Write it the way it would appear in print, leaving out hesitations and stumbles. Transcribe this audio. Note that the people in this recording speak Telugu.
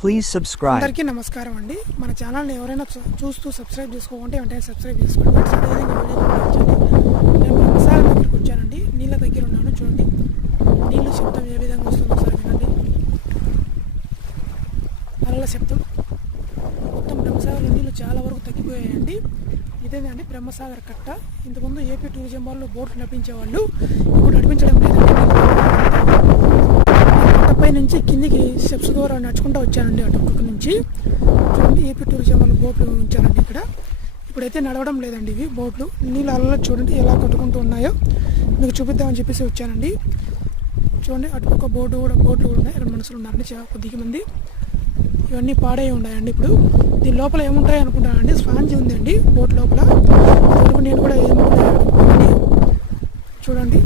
Please subscribe. అందరికీ నమస్కారం అండి. మన ఛానల్ని ఎవరైనా చూస్తూ సబ్స్క్రైబ్ చేసుకోకుంటే వెంటనే సబ్స్క్రైబ్ చేసుకోండి. అదేవిధంగా వీడియో నేను ఒకసారి దగ్గరికి వచ్చానండి. నీళ్ళ దగ్గర ఉన్నాను. చూడండి నీళ్ళు శబ్దం ఏ విధంగా వస్తుందో ఒకసారి వినండి. అలల శబ్దం. మొత్తం బ్రహ్మసాగర్లో నీళ్ళు చాలా వరకు తగ్గిపోయాయండి. ఇదేనండి బ్రహ్మసాగర్ కట్ట. ఇంతకుముందు ఏపీ టూరిజం వాళ్ళు బోట్లు నడిపించేవాళ్ళు, ఇప్పుడు నడిపించడం లేదండి. పై నుంచి కిందికి స్టెప్స్ ద్వారా నడుచుకుంటూ వచ్చానండి. అటు నుంచి చూడండి ఏపీ టూరిజం వాళ్ళు బోట్లు ఉంచారండి ఇక్కడ. ఇప్పుడైతే నడవడం లేదండి ఇవి బోట్లు. నీళ్ళు అలలో చూడండి ఎలా కొట్టుకుంటూ ఉన్నాయో మీకు చూపిద్దామని చెప్పేసి వచ్చానండి. చూడండి అటుపక్క బోట్లు కూడా ఉన్నాయి. ఇక్కడ మనుషులు ఉన్నారండి కొద్దిగా మంది. ఇవన్నీ పాడై ఉన్నాయండి. ఇప్పుడు దీని లోపల ఏముంటాయి అనుకుంటానండి. స్పాంజ్ ఉందండి బోట్ లోపల. నేను కూడా ఏముంటాయి అనుకుంటానండి. చూడండి